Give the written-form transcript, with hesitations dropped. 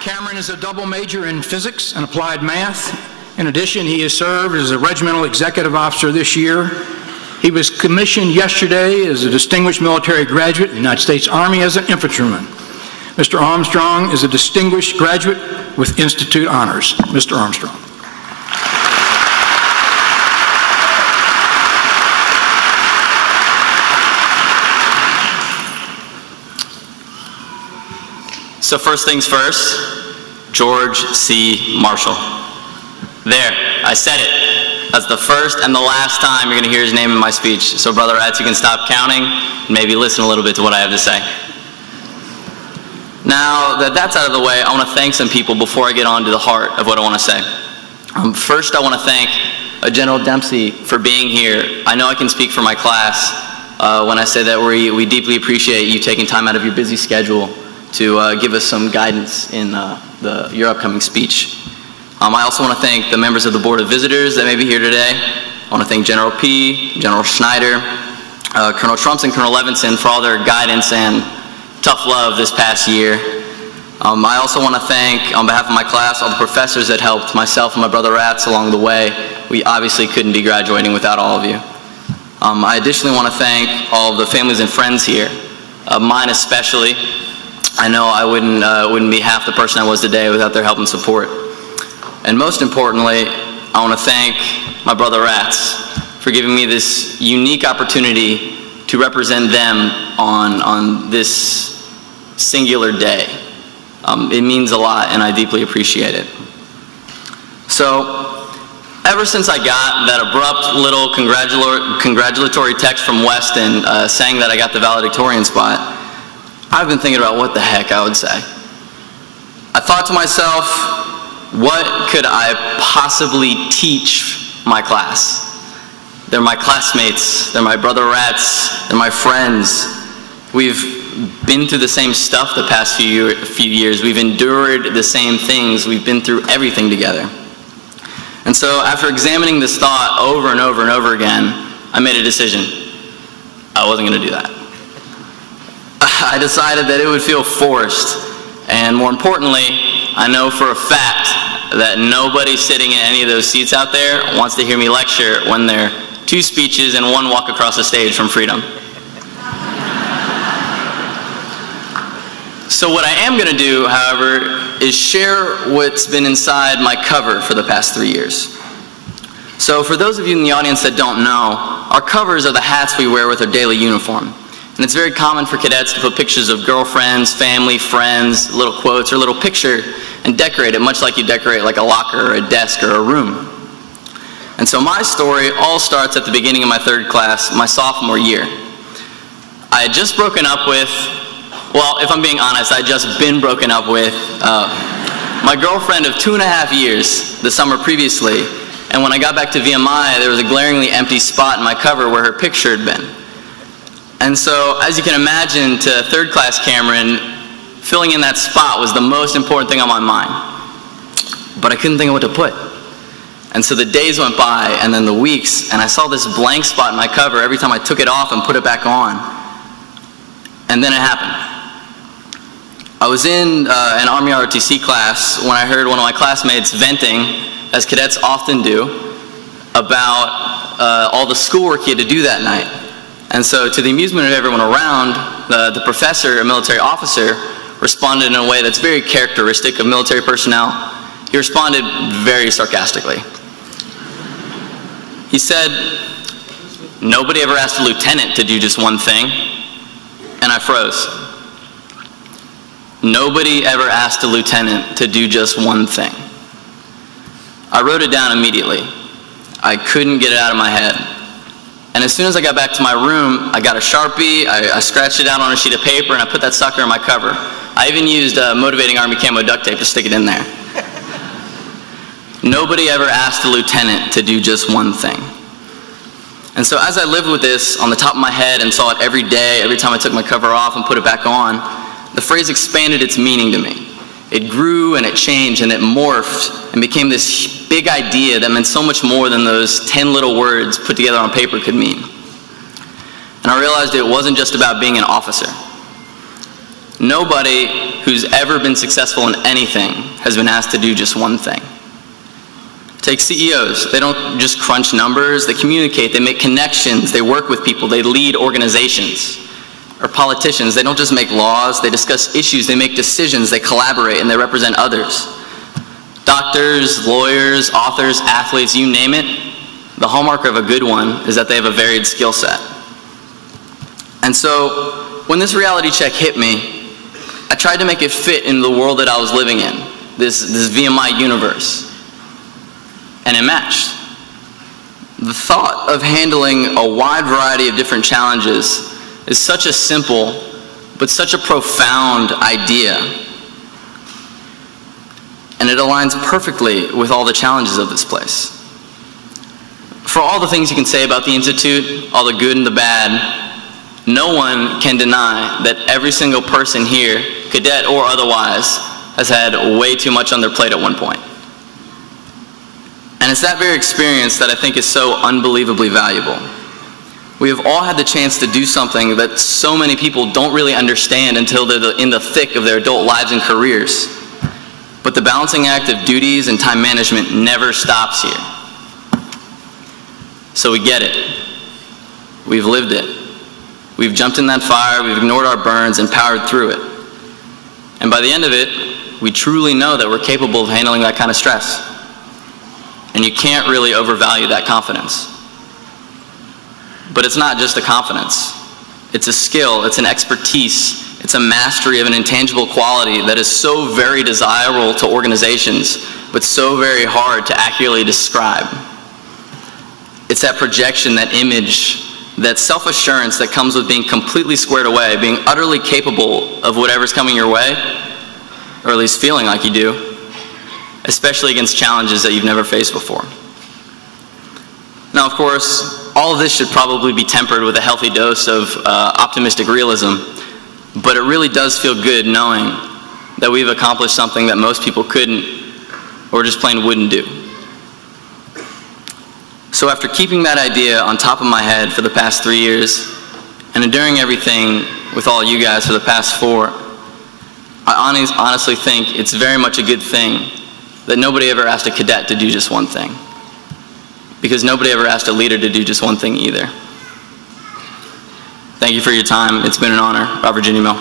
Cameron is a double major in physics and applied math. In addition, he has served as a regimental executive officer this year. He was commissioned yesterday as a distinguished military graduate in the United States Army as an infantryman. Mr. Armstrong is a distinguished graduate with Institute Honors. Mr. Armstrong. So first things first, George C. Marshall. There, I said it. That's the first and the last time you're going to hear his name in my speech. So Brother Rats, you can stop counting and maybe listen a little bit to what I have to say. Now that that's out of the way, I want to thank some people before I get on to the heart of what I want to say. First, I want to thank General Dempsey for being here. I know I can speak for my class when I say that we deeply appreciate you taking time out of your busy schedule to give us some guidance in your upcoming speech. I also want to thank the members of the Board of Visitors that may be here today. I want to thank General P., General Schneider, Colonel Trumps, and Colonel Levinson for all their guidance and tough love this past year. I also want to thank, on behalf of my class, all the professors that helped myself and my brother Rats along the way. We obviously couldn't be graduating without all of you. I additionally want to thank all of the families and friends here, mine especially. I know I wouldn't be half the person I was today without their help and support. And most importantly, I want to thank my brother Rats for giving me this unique opportunity to represent them on this singular day. It means a lot and I deeply appreciate it. So, ever since I got that abrupt little congratulatory text from Weston saying that I got the valedictorian spot, I've been thinking about what the heck I would say. I thought to myself, what could I possibly teach my class? They're my classmates, they're my brother Rats, they're my friends. We've been through the same stuff the past few years. We've endured the same things. We've been through everything together. And so after examining this thought over and over and over again, I made a decision. I wasn't going to do that. I decided that it would feel forced, and more importantly, I know for a fact that nobody sitting in any of those seats out there wants to hear me lecture when there are 2 speeches and 1 walk across the stage from freedom. So what I am going to do, however, is share what's been inside my cover for the past 3 years. So for those of you in the audience that don't know, our covers are the hats we wear with our daily uniform. And it's very common for cadets to put pictures of girlfriends, family, friends, little quotes, or a little picture, and decorate it much like you decorate like a locker or a desk or a room. And so my story all starts at the beginning of my 3rd class, my sophomore year. I had just broken up with, well, if I'm being honest, I'd just been broken up with my girlfriend of 2.5 years the summer previously. And when I got back to VMI, there was a glaringly empty spot in my cover where her picture had been. And so, as you can imagine, to 3rd class Cameron, filling in that spot was the most important thing on my mind. But I couldn't think of what to put. And so the days went by, and then the weeks, and I saw this blank spot in my cover every time I took it off and put it back on. And then it happened. I was in an Army ROTC class when I heard one of my classmates venting, as cadets often do, about all the schoolwork he had to do that night. And so, to the amusement of everyone around, the professor, a military officer, responded in a way that's very characteristic of military personnel. He responded very sarcastically. He said, "Nobody ever asked a lieutenant to do just one thing." And I froze. Nobody ever asked a lieutenant to do just one thing. I wrote it down immediately. I couldn't get it out of my head. And as soon as I got back to my room, I got a Sharpie, I scratched it out on a sheet of paper, and I put that sucker in my cover. I even used motivating Army camo duct tape to stick it in there. Nobody ever asked a lieutenant to do just one thing. And so as I lived with this on the top of my head and saw it every day, every time I took my cover off and put it back on, the phrase expanded its meaning to me. It grew and it changed and it morphed and became this big idea that meant so much more than those 10 little words put together on paper could mean. And I realized it wasn't just about being an officer. Nobody who's ever been successful in anything has been asked to do just one thing. Take CEOs. They don't just crunch numbers, they communicate, they make connections, they work with people, they lead organizations. Or politicians, they don't just make laws, they discuss issues, they make decisions, they collaborate, and they represent others. Doctors, lawyers, authors, athletes, you name it, the hallmark of a good one is that they have a varied skill set. And so, when this reality check hit me, I tried to make it fit in the world that I was living in, this VMI universe. And it matched. The thought of handling a wide variety of different challenges is such a simple, but such a profound idea. And it aligns perfectly with all the challenges of this place. For all the things you can say about the Institute, all the good and the bad, no one can deny that every single person here, cadet or otherwise, has had way too much on their plate at one point. And it's that very experience that I think is so unbelievably valuable. We have all had the chance to do something that so many people don't really understand until they're in the thick of their adult lives and careers. But the balancing act of duties and time management never stops here. So we get it. We've lived it. We've jumped in that fire, we've ignored our burns and powered through it. And by the end of it, we truly know that we're capable of handling that kind of stress. And you can't really overvalue that confidence. But it's not just a confidence. It's a skill, it's an expertise, it's a mastery of an intangible quality that is so very desirable to organizations, but so very hard to accurately describe. It's that projection, that image, that self-assurance that comes with being completely squared away, being utterly capable of whatever's coming your way, or at least feeling like you do, especially against challenges that you've never faced before. Now, of course, all of this should probably be tempered with a healthy dose of optimistic realism, but it really does feel good knowing that we've accomplished something that most people couldn't or just plain wouldn't do. So after keeping that idea on top of my head for the past 3 years and enduring everything with all you guys for the past 4, I honestly think it's very much a good thing that nobody ever asked a cadet to do just one thing. Because nobody ever asked a leader to do just one thing either. Thank you for your time. It's been an honor. Robert Jr. Mill.